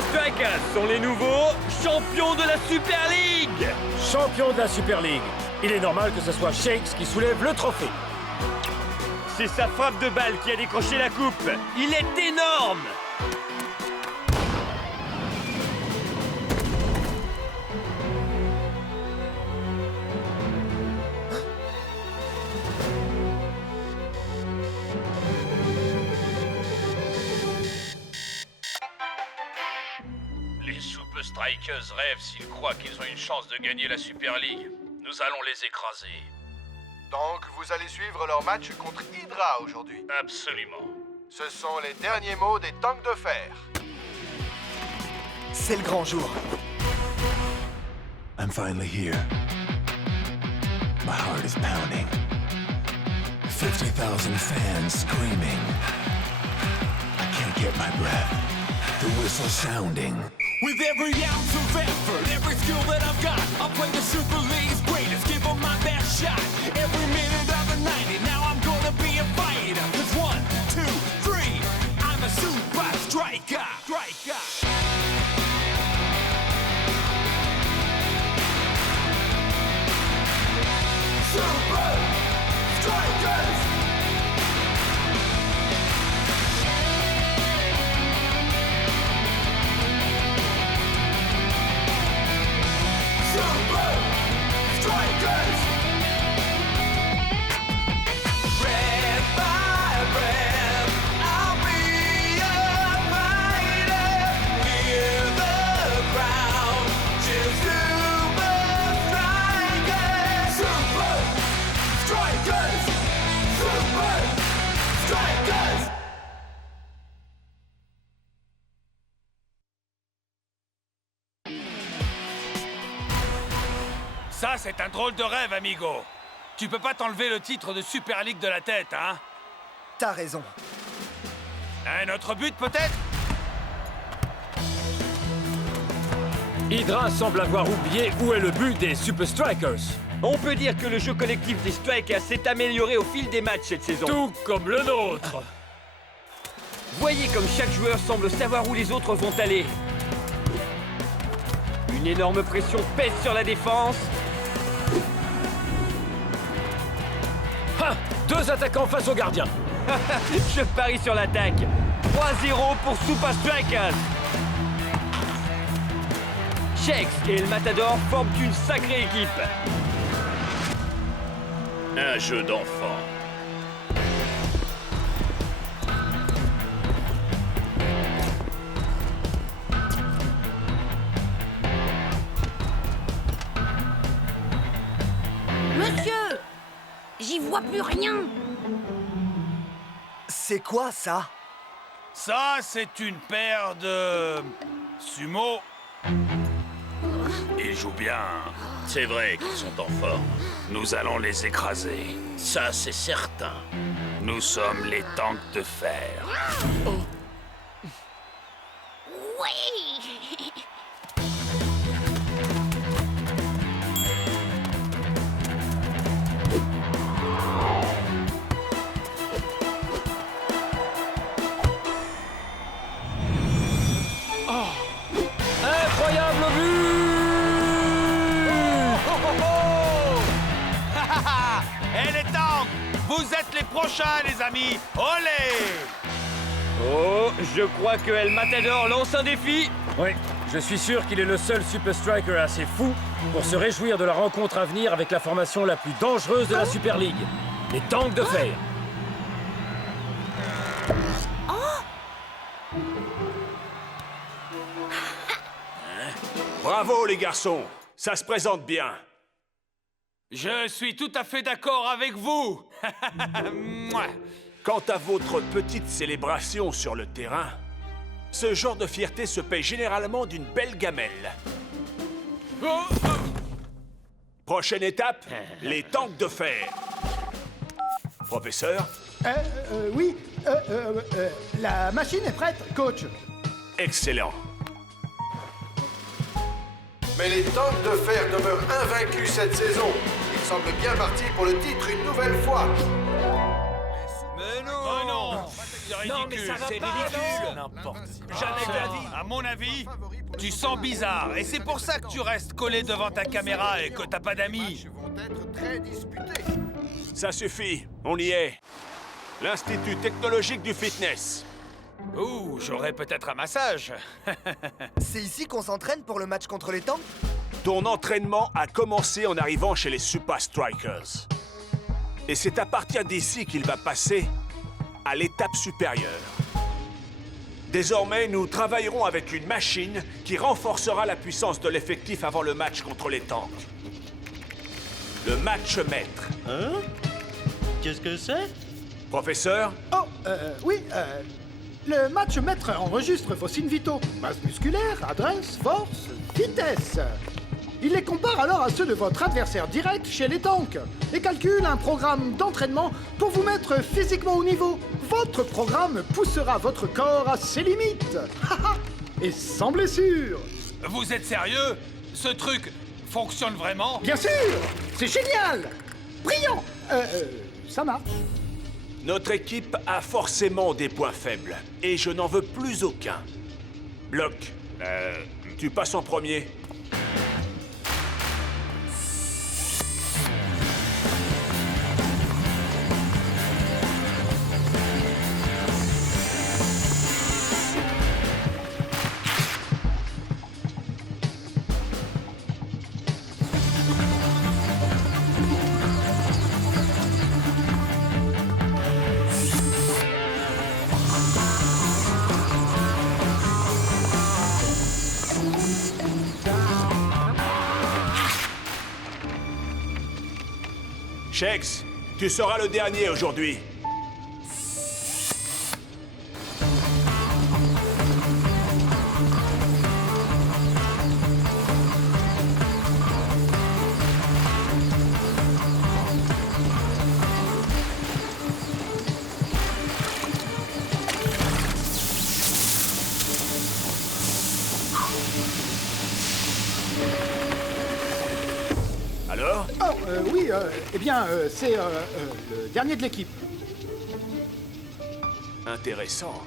Super Strikers sont les nouveaux champions de la Super League. Champion de la Super League. Il est normal que ce soit Shakes qui soulève le trophée. C'est sa frappe de balle qui a décroché la coupe. Il est énorme. Les Super Strikers rêvent s'ils croient qu'ils ont une chance de gagner la Super League. Nous allons les écraser. Donc, vous allez suivre leur match contre Hydra aujourd'hui. Absolument. Ce sont les derniers mots des tanks de fer. C'est le grand jour. I'm finally here. My heart is pounding. 50,000 fans screaming. I can't get my breath. The whistle sounding. With every ounce of effort, every skill that I've got, I'll play the Super League's greatest, give them my best shot. Every minute of the 90, now I'm gonna be a fighter. 'Cause 1, 2, 3, I'm a Super Striker. Super Strikers! Super Strikers! Red by red, I'll be a fighter. Hear the crowd cheer Super Strikers! Super Strikers! Super Strikers! Ça, c'est un drôle de rêve, amigo. Tu peux pas t'enlever le titre de Super League de la tête, hein? T'as raison. Un autre but, peut-être? Hydra semble avoir oublié où est le but des Super Strikers. On peut dire que le jeu collectif des Strikers s'est amélioré au fil des matchs cette saison. Tout comme le nôtre. Voyez comme chaque joueur semble savoir où les autres vont aller. Une énorme pression pèse sur la défense. Ha! Deux attaquants face au gardien. Je parie sur l'attaque. 3-0 pour Super Strikers. Shakes et le Matador forment une sacrée équipe. Un jeu d'enfant. Monsieur! J'y vois plus rien! C'est quoi ça? Ça, c'est une paire de... sumo. Ils jouent bien. C'est vrai qu'ils sont en forme. Nous allons les écraser. Ça, c'est certain. Nous sommes les tanks de fer. Oui! Incroyable but! Et les tanks, vous êtes les prochains, les amis. Olé! Oh, je crois que El Matador lance un défi. Oui, je suis sûr qu'il est le seul Super Striker assez fou pour se réjouir de la rencontre à venir avec la formation la plus dangereuse de la Super League, les tanks de fer. Bravo les garçons, ça se présente bien. Je suis tout à fait d'accord avec vous. Mouah. Quant à votre petite célébration sur le terrain, ce genre de fierté se paie généralement d'une belle gamelle. Prochaine étape, les tanks de fer. Professeur, Oui, la machine est prête, coach. excellent. Mais les tanks de fer demeurent invaincus cette saison. Ils semblent bien partis pour le titre une nouvelle fois. Mais non Oh non C'est ridicule. Non, mais ça va c'est pas, ridicule. N'importe. Jamais de la vie. À mon avis, tu sens bizarre. Et c'est pour ça que tu restes collé devant ta caméra et que t'as pas d'amis. Vont être très disputés. Ça suffit, on y est. L'Institut technologique du fitness. Ouh, j'aurais peut-être un massage. C'est ici qu'on s'entraîne pour le match contre les tanks? Ton entraînement a commencé en arrivant chez les Super Strikers. Et c'est à partir d'ici qu'il va passer à l'étape supérieure. Désormais, nous travaillerons avec une machine qui renforcera la puissance de l'effectif avant le match contre les tanks. Le match maître. Hein? Qu'est-ce que c'est? Oh, Professeur, oui, le match maître enregistre vos signes vitaux. Masse musculaire, adresse, force, vitesse. Il les compare alors à ceux de votre adversaire direct chez les tanks et calcule un programme d'entraînement pour vous mettre physiquement au niveau. Votre programme poussera votre corps à ses limites. Et sans blessure. Vous êtes sérieux? Ce truc fonctionne vraiment? Bien sûr, c'est génial. Brillant. Ça marche. notre équipe a forcément des points faibles. Et je n'en veux plus aucun. Bloc, tu passes en premier. Shex, tu seras le dernier aujourd'hui. Alors? Oh, oui, eh bien, c'est le dernier de l'équipe. Intéressant.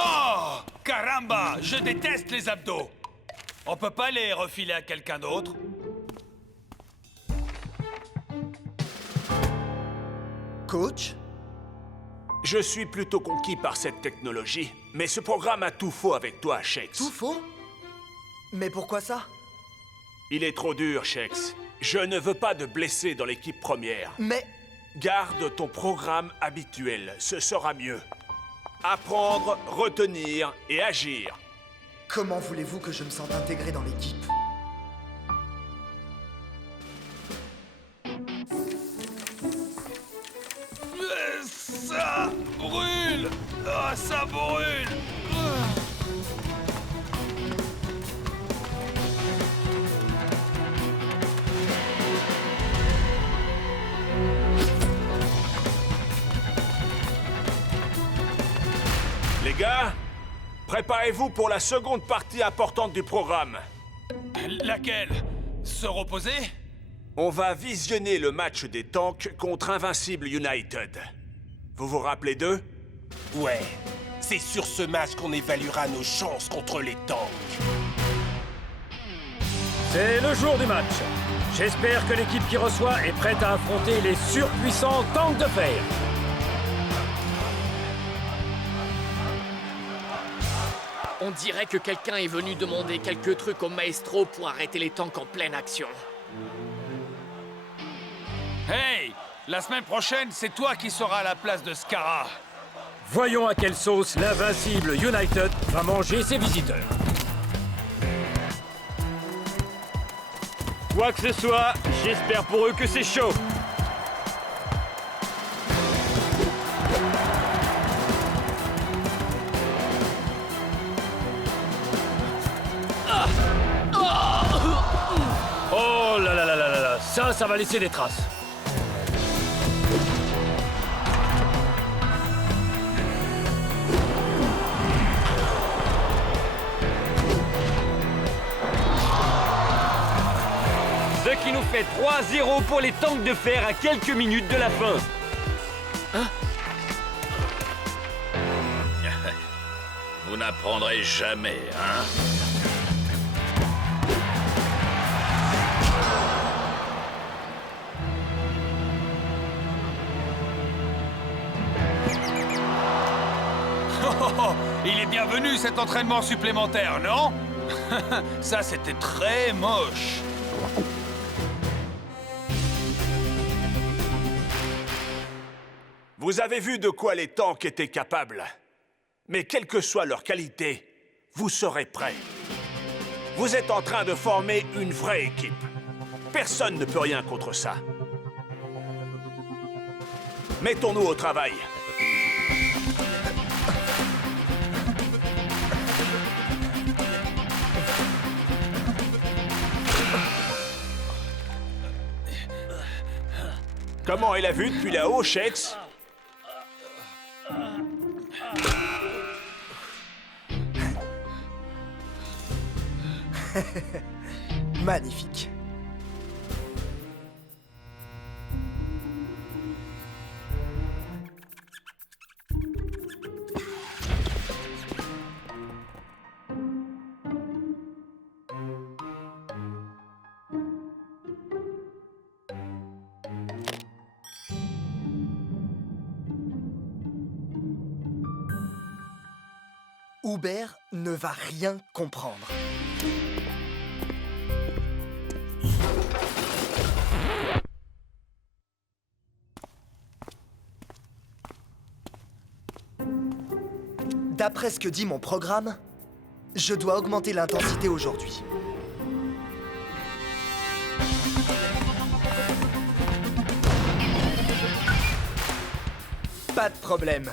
Oh! Caramba! Je déteste les abdos! On peut pas les refiler à quelqu'un d'autre? Coach? Je suis plutôt conquis par cette technologie, mais ce programme a tout faux avec toi, Shex. Tout faux? Mais pourquoi ça? Il est trop dur, Shex. Je ne veux pas de blessés dans l'équipe première. Mais... Garde ton programme habituel, ce sera mieux. Apprendre, retenir et agir. Comment voulez-vous que je me sente intégré dans l'équipe? Ça brûle! Ah, ça brûle! Les gars, préparez-vous pour la seconde partie importante du programme. Laquelle? Se reposer? On va visionner le match des tanks contre Invincible United. Vous vous rappelez d'eux? Ouais, c'est sur ce match qu'on évaluera nos chances contre les tanks. C'est le jour du match. J'espère que l'équipe qui reçoit est prête à affronter les surpuissants tanks de fer. On dirait que quelqu'un est venu demander quelques trucs au maestro pour arrêter les tanks en pleine action. Hey! La semaine prochaine, c'est toi qui seras à la place de Scara. Voyons à quelle sauce l'invincible United va manger ses visiteurs. Quoi que ce soit, j'espère pour eux que c'est chaud. Ça va laisser des traces. Ce qui nous fait 3-0 pour les tanks de fer à quelques minutes de la fin. Vous n'apprendrez jamais, hein? Oh, il est bienvenu cet entraînement supplémentaire, non? Ça, c'était très moche. Vous avez vu de quoi les tanks étaient capables. Mais quelle que soit leur qualité, vous serez prêts. Vous êtes en train de former une vraie équipe. Personne ne peut rien contre ça. Mettons-nous au travail. Comment est la vue depuis là-haut, Shakes? Magnifique. Hubert ne va rien comprendre. D'après ce que dit mon programme, je dois augmenter l'intensité aujourd'hui. Pas de problème.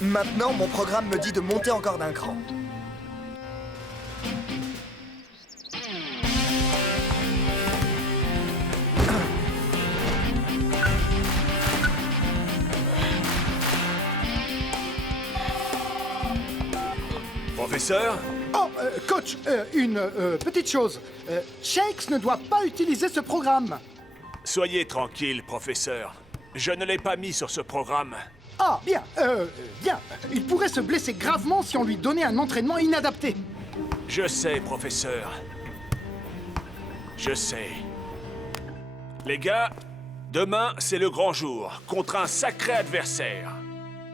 Maintenant, mon programme me dit de monter encore d'un cran. Professeur? Oh, coach, une petite chose. Shakes ne doit pas utiliser ce programme. Soyez tranquille, professeur. Je ne l'ai pas mis sur ce programme. Ah, bien, bien. Il pourrait se blesser gravement si on lui donnait un entraînement inadapté. Je sais, professeur. Je sais. Les gars, demain, c'est le grand jour, contre un sacré adversaire.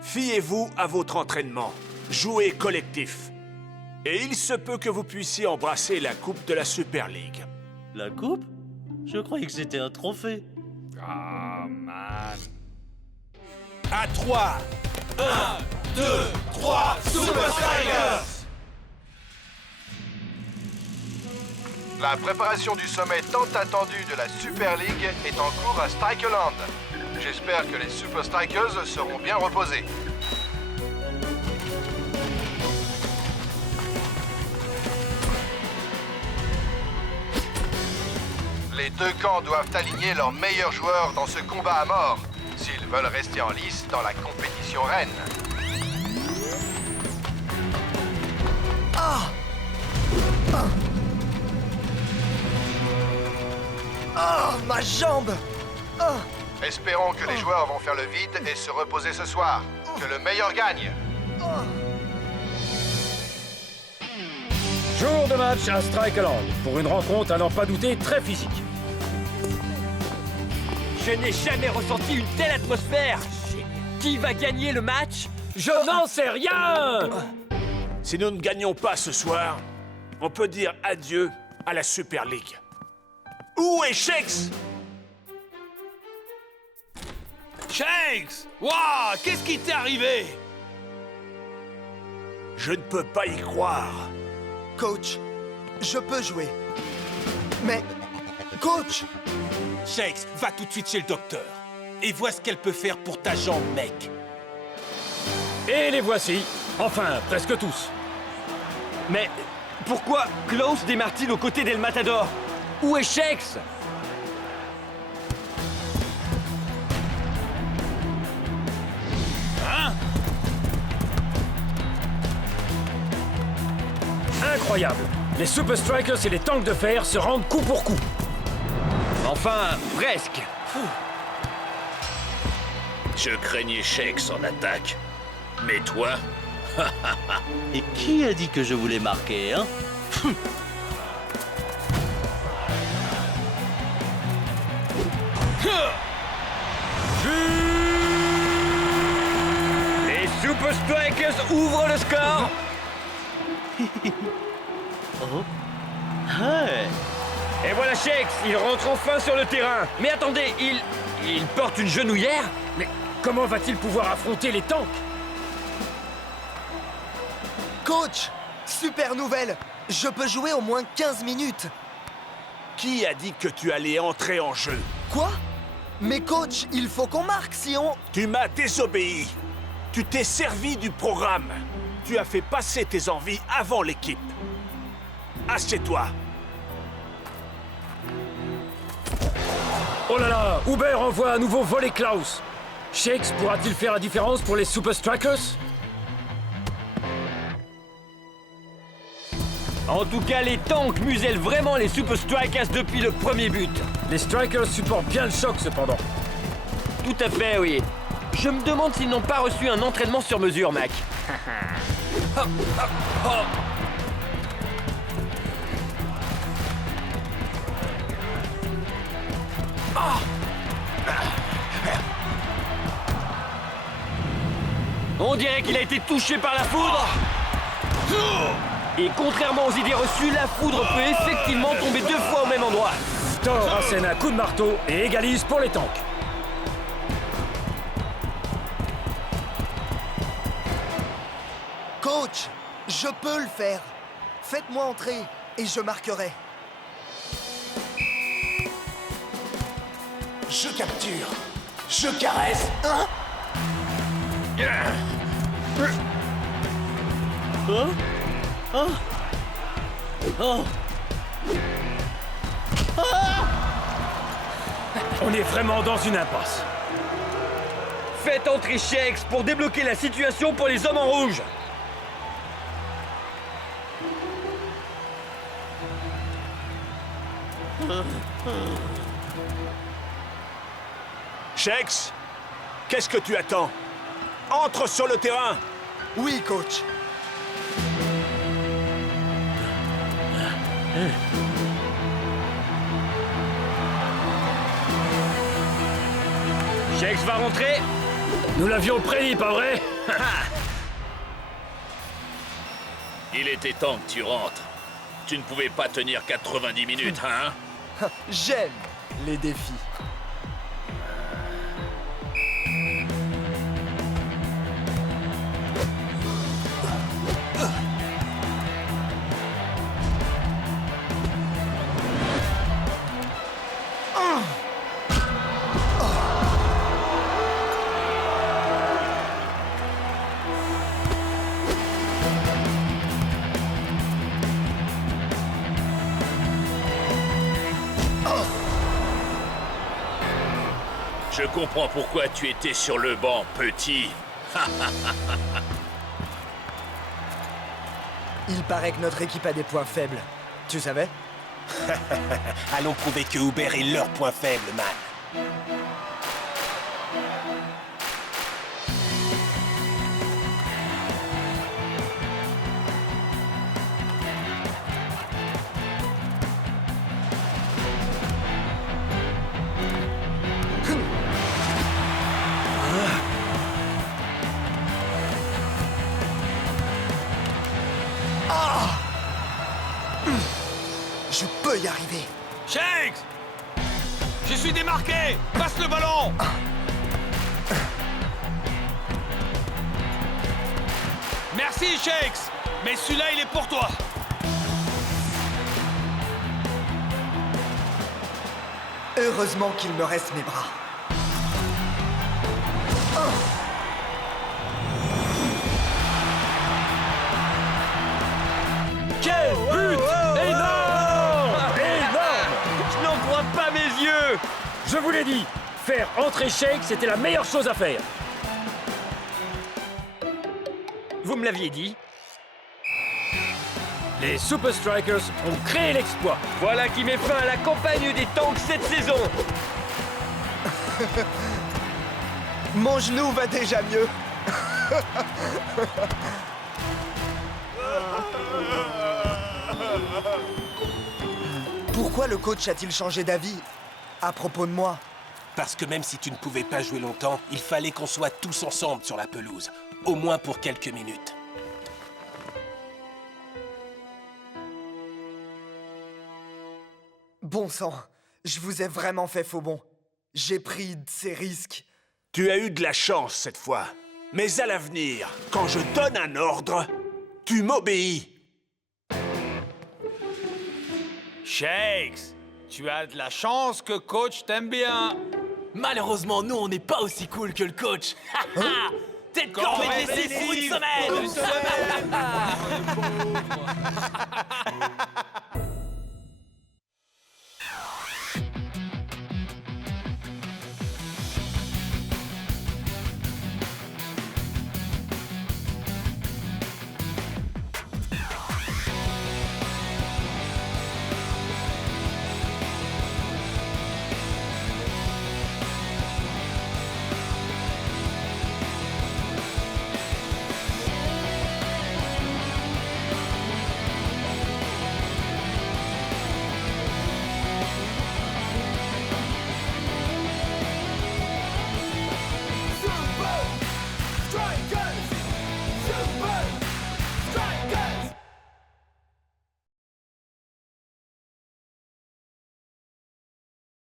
Fiez-vous à votre entraînement. Jouez collectif. Et il se peut que vous puissiez embrasser la coupe de la Super League. La coupe? Je croyais que c'était un trophée. Oh, man. À 3. 1, 2, 3, Super Strikers! La préparation du sommet tant attendu de la Super League est en cours à Strikeland. J'espère que les Super Strikers seront bien reposés. Les deux camps doivent aligner leurs meilleurs joueurs dans ce combat à mort, s'ils veulent rester en lice dans la compétition reine. Ah! Ah! Ah, ma jambe! Ah! Espérons que les joueurs vont faire le vide et se reposer ce soir. Que le meilleur gagne. Jour de match à Strikeland, pour une rencontre à n'en pas douter très physique. Je n'ai jamais ressenti une telle atmosphère. Qui va gagner le match? Je n'en sais rien! Si nous ne gagnons pas ce soir, on peut dire adieu à la Super League. Où est Shakes? Shakes! Waouh! Qu'est-ce qui t'est arrivé? Je ne peux pas y croire. Coach, je peux jouer. Mais... Coach! Shakes, va tout de suite chez le docteur. Et vois ce qu'elle peut faire pour ta jambe, mec. Et les voici. Enfin, presque tous. Mais pourquoi Klaus démarre-t-il aux côtés d'El Matador? Où est Shakes? incroyable. Les Super Strikers et les tanks de fer se rendent coup pour coup. Enfin, presque. Je craignais Shakes en attaque. Mais toi, Et qui a dit que je voulais marquer, hein? Les Super Strikers ouvrent le score. Oh. Ouais. Et voilà Shakes, il rentre enfin sur le terrain. Mais attendez, il porte une genouillère? Mais comment va-t-il pouvoir affronter les tanks? Coach, super nouvelle. Je peux jouer au moins 15 minutes. Qui a dit que tu allais entrer en jeu? Quoi? Mais coach, il faut qu'on marque si on... Tu m'as désobéi. Tu t'es servi du programme. Tu as fait passer tes envies avant l'équipe. Assieds-toi. Oh là là, Uber envoie à nouveau voler Klaus. Shakes pourra-t-il faire la différence pour les Super Strikers? En tout cas, les tanks musellent vraiment les Super Strikers depuis le premier but. Les Strikers supportent bien le choc cependant. Tout à fait, oui. Je me demande s'ils n'ont pas reçu un entraînement sur mesure, Mac. On dirait qu'il a été touché par la foudre. Et contrairement aux idées reçues, la foudre peut effectivement tomber 2 fois au même endroit. Thor assène un coup de marteau et égalise pour les tanks. Coach, je peux le faire. Faites-moi entrer et je marquerai. Je capture. Je caresse. Hein? Oh. Oh. Oh. On est vraiment dans une impasse. Faites entrer Shakes pour débloquer la situation pour les hommes en rouge. Shakes, qu'est-ce que tu attends? Entre sur le terrain. Oui, coach. Shakes va rentrer. Nous l'avions prédit, pas vrai? il était temps que tu rentres. Tu ne pouvais pas tenir 90 minutes, hein? J'aime les défis. Je comprends pourquoi tu étais sur le banc, petit. Il paraît que notre équipe a des points faibles. Tu savais? Allons prouver que Uber est leur point faible, man. Je peux y arriver. Shakes! Je suis démarqué! Passe le ballon! Merci, Shakes! Mais celui-là, il est pour toi! Heureusement qu'il me reste mes bras. Quel but! Énorme! Énorme! Je n'en crois pas mes yeux. Je vous l'ai dit, faire entrer Shake, c'était la meilleure chose à faire. Vous me l'aviez dit. Les Super Strikers ont créé l'exploit. Voilà qui met fin à la campagne des tanks cette saison. Mon genou va déjà mieux. Pourquoi le coach a-t-il changé d'avis à propos de moi? Parce que même si tu ne pouvais pas jouer longtemps, il fallait qu'on soit tous ensemble sur la pelouse. Au moins pour quelques minutes. Bon sang, je vous ai vraiment fait faux bon. J'ai pris ces risques. Tu as eu de la chance cette fois. Mais à l'avenir, quand je donne un ordre, tu m'obéis. Shakes, tu as de la chance que coach t'aime bien. Malheureusement, nous, on n'est pas aussi cool que le coach. T'es le corps de laisser pour une semaine.